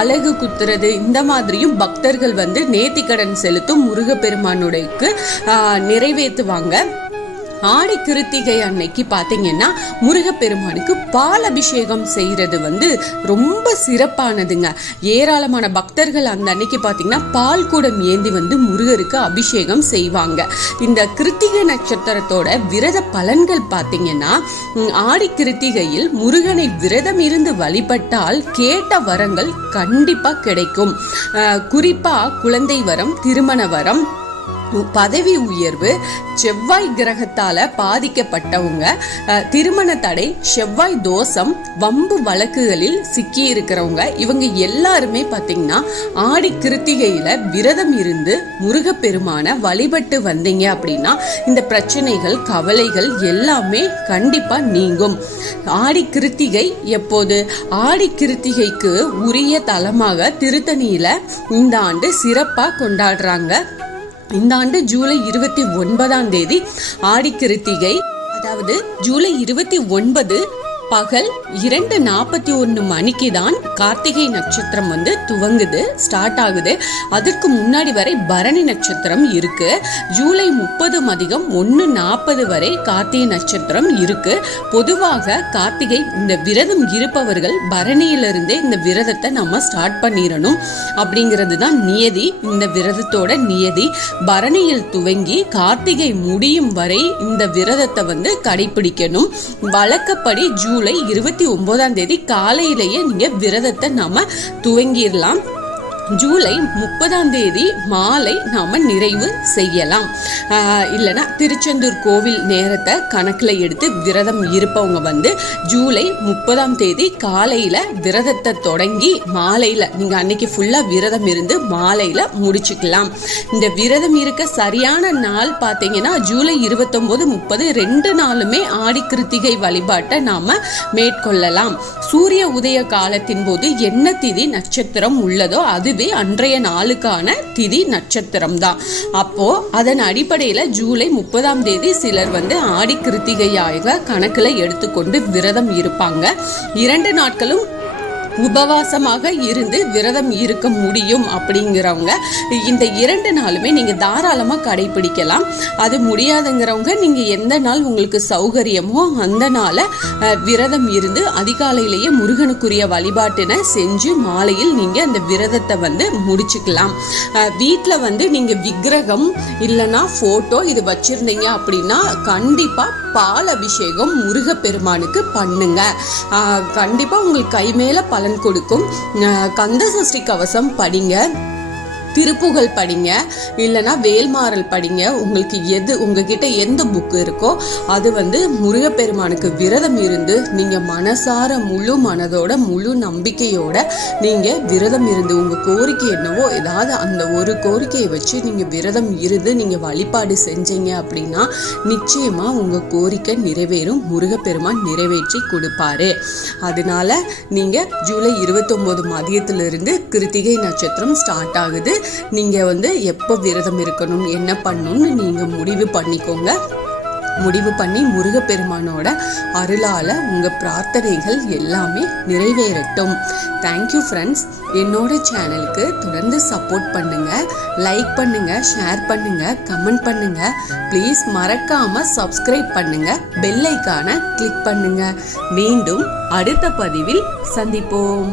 அலகு குத்துறது இந்த மாதிரியும் பக்தர்கள் வந்து நேர்த்திக்கடன் செலுத்தும் முருகப்பெருமானுடையக்கு நிறைவேற்றுவாங்க. ஆடி கிருத்திகை அன்னைக்கு பார்த்தீங்கன்னா முருகப்பெருமானுக்கு பால் அபிஷேகம் செய்கிறது வந்து ரொம்ப சிறப்பானதுங்க. ஏராளமான பக்தர்கள் அந்த அன்னைக்கு பார்த்தீங்கன்னா பால் குடம் ஏந்தி வந்து முருகருக்கு அபிஷேகம் செய்வாங்க. இந்த கிருத்திகை நட்சத்திரத்தோட விரத பலன்கள் பார்த்தீங்கன்னா, ஆடி கிருத்திகையில் முருகனை விரதம் இருந்து வழிபட்டால் கேட்ட வரங்கள் கண்டிப்பாக கிடைக்கும். குறிப்பாக குழந்தை வரம், திருமண வரம், பதவி உயர்வு, செவ்வாய் கிரகத்தால பாதிக்கப்பட்டவங்க, திருமண தடை, செவ்வாய் தோஷம், வம்பு வழக்குகளில் சிக்கி இருக்கிறவங்க, இவங்க எல்லாருமே பார்த்தீங்கன்னா ஆடி கிருத்திகையில விரதம் இருந்து முருகப்பெருமான வழிபட்டு வந்தீங்க அப்படின்னா இந்த பிரச்சனைகள், கவலைகள் எல்லாமே கண்டிப்பா நீங்கும். ஆடி கிருத்திகை எப்போது? ஆடி கிருத்திகைக்கு உரிய தலமாக திருத்தணியில இந்த ஆண்டு சிறப்பா கொண்டாடுறாங்க. இந்த ஆண்டு ஜூலை 29 ஆடி கிருத்திகை, அதாவது ஜூலை 29 பகல் 2:41 மணிக்கு தான் கார்த்திகை நட்சத்திரம் வந்து துவங்குது, ஸ்டார்ட் ஆகுது. அதற்கு முன்னாடி வரை பரணி நட்சத்திரம் இருக்கு. ஜூலை 30 மதியம் 1:40 வரை கார்த்திகை நட்சத்திரம் இருக்கு. பொதுவாக கார்த்திகை இந்த விரதம் இருப்பவர்கள் பரணியிலிருந்தே இந்த விரதத்தை நம்ம ஸ்டார்ட் பண்ணிடணும் அப்படிங்கிறது தான் நியதி. இந்த விரதத்தோட நியதி பரணியில் துவங்கி கார்த்திகை முடியும் வரை இந்த விரதத்தை வந்து கடைபிடிக்கணும். வழக்கப்படி ஜூலை 29 காலையிலேயே நீங்க விரதத்தை நாம துவங்கிடலாம். ஜூலை 30 மாலை நாம நிறைவு செய்யலாம். இல்லைன்னா திருச்செந்தூர் கோவில் நேரத்தை கணக்கில் எடுத்து விரதம் இருப்பவங்க வந்து ஜூலை 30 காலையில விரதத்தை தொடங்கி மாலையில நீங்க அன்னைக்கு ஃபுல்லா விரதம் இருந்து மாலையில முடிச்சுக்கலாம். இந்த விரதம் இருக்க சரியான நாள் பார்த்தீங்கன்னா ஜூலை 29, 30 2 நாளுமே ஆடி கிருத்திகை வழிபாட்டை நாம மேற்கொள்ளலாம். சூரிய உதய காலத்தின் போது என்ன திதி நட்சத்திரம் உள்ளதோ அது அன்றைய நாளுக்கான திதி நட்சத்திரம் தான். அப்போ அதன் அடிப்படையில ஜூலை 30 சிலர் வந்து ஆடி கிருத்திகையாக கணக்குல எடுத்துக்கொண்டு விரதம் இருப்பாங்க. 2 நாட்களும் உபவாசமாக இருந்து விரதம் இருக்க முடியும் அப்படிங்கிறவங்க இந்த 2 நாளுமே நீங்க தாராளமா கடைபிடிக்கலாம். அது முடியாதுங்கிறவங்க நீங்க எந்த நாள் உங்களுக்கு சௌகரியமோ அந்த நாளை விரதம் இருந்து அதிகாலையிலேயே முருகனுக்குரிய வழிபாட்டினை செஞ்சு மாலையில் நீங்க அந்த விரதத்தை வந்து முடிச்சுக்கலாம். வீட்டில் வந்து நீங்க விக்கிரகம் இல்லைன்னா போட்டோ இது வச்சிருந்தீங்க அப்படின்னா கண்டிப்பா பால் அபிஷேகம் முருகப்பெருமானுக்கு பண்ணுங்க. கண்டிப்பா உங்களுக்கு கை மேல பலன் கொடுக்கும். கந்த சஷ்டி கவசம் படிங்க, திருப்புகழ் படிங்க, இல்லைன்னா வேல்மாறல் படிங்க. உங்களுக்கு உங்ககிட்ட எந்த புக்கு இருக்கோ அது வந்து முருகப்பெருமானுக்கு விரதம் இருந்து நீங்க மனசார முழு மனதோட முழு நம்பிக்கையோட நீங்க விரதம் இருந்து உங்க கோரிக்கை என்னவோ ஏதாவது அந்த ஒரு கோரிக்கையை வச்சு நீங்க விரதம் இருந்து நீங்க வழிபாடு செஞ்சீங்க அப்படின்னா நிச்சயமா உங்க கோரிக்கை நிறைவேறும். முருகப்பெருமான் நிறைவேற்றி கொடுப்பாரு. அதனால நீங்க ஜூலை 29 மதியத்திலிருந்து கிருத்திகை நட்சத்திரம் ஸ்டார்ட் ஆகுது. நீங்க வந்து எப்போ விரதம் இருக்கணும், என்ன பண்ணணும்னு நீங்க முடிவு பண்ணிக்கோங்க. முடிவு பண்ணி முருகப்பெருமானோட அருளால உங்க பிரார்த்தனைகள் எல்லாமே நிறைவேறட்டும். Thank you friends. என்னோட சேனலுக்கு தொடர்ந்து சப்போர்ட் பண்ணுங்க, லைக் பண்ணுங்க, ஷேர் பண்ணுங்க, கமெண்ட் பண்ணுங்க. ப்ளீஸ் மறக்காம சப்ஸ்கிரைப் பண்ணுங்க, பெல் ஐகானை கிளிக் பண்ணுங்க. மீண்டும் அடுத்த பதிவில் சந்திப்போம்.